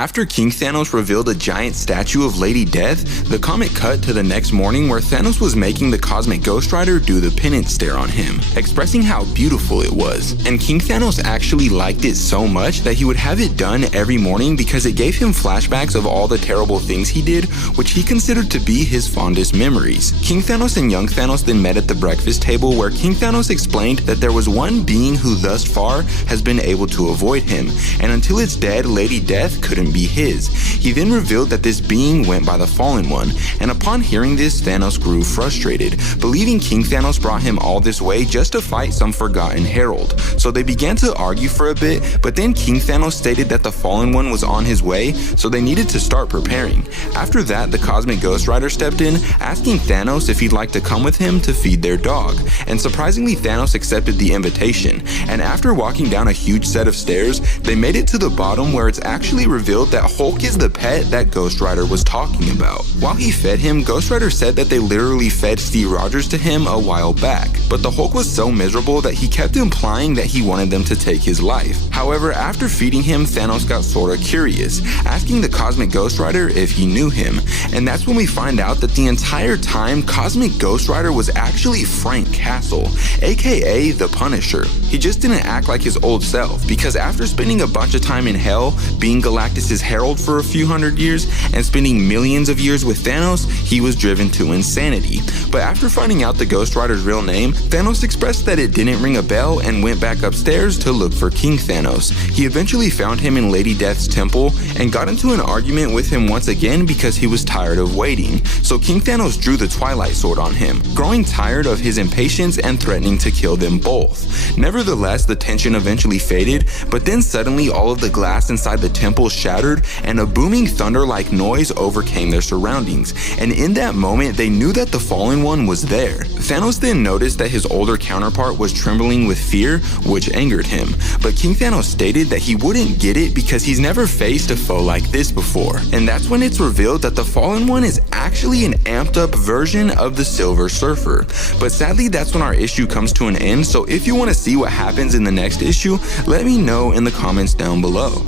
After King Thanos revealed a giant statue of Lady Death, the comic cut to the next morning where Thanos was making the Cosmic Ghost Rider do the penance stare on him, expressing how beautiful it was. And King Thanos actually liked it so much that he would have it done every morning because it gave him flashbacks of all the terrible things he did, which he considered to be his fondest memories. King Thanos and young Thanos then met at the breakfast table where King Thanos explained that there was one being who thus far has been able to avoid him, and until it's dead, Lady Death couldn't be his. He then revealed that this being went by the Fallen One, and upon hearing this, Thanos grew frustrated, believing King Thanos brought him all this way just to fight some forgotten herald. So they began to argue for a bit, but then King Thanos stated that the Fallen One was on his way, so they needed to start preparing. After that, the Cosmic Ghost Rider stepped in, asking Thanos if he'd like to come with him to feed their dog, and surprisingly Thanos accepted the invitation, and after walking down a huge set of stairs, they made it to the bottom where it's actually revealed that Hulk is the pet that Ghost Rider was talking about. While he fed him, Ghost Rider said that they literally fed Steve Rogers to him a while back, but the Hulk was so miserable that he kept implying that he wanted them to take his life. However, after feeding him, Thanos got sorta curious, asking the Cosmic Ghost Rider if he knew him, and that's when we find out that the entire time Cosmic Ghost Rider was actually Frank Castle, aka the Punisher. He just didn't act like his old self, because after spending a bunch of time in hell, being Galactus' herald for a few hundred years, and spending millions of years with Thanos, he was driven to insanity. But after finding out the Ghost Rider's real name, Thanos expressed that it didn't ring a bell and went back upstairs to look for King Thanos. He eventually found him in Lady Death's temple and got into an argument with him once again because he was tired of waiting. So King Thanos drew the Twilight Sword on him, growing tired of his impatience and threatening to kill them both. Nevertheless, the tension eventually faded, but then suddenly all of the glass inside the temple shattered and a booming thunder-like noise overcame their surroundings, and in that moment they knew that the Fallen One was there. Thanos then noticed that his older counterpart was trembling with fear, which angered him, but King Thanos stated that he wouldn't get it because he's never faced a foe like this before, and that's when it's revealed that the Fallen One is actually an amped up version of the Silver Surfer. But sadly, that's when our issue comes to an end, so if you want to see what happens in the next issue, let me know in the comments down below.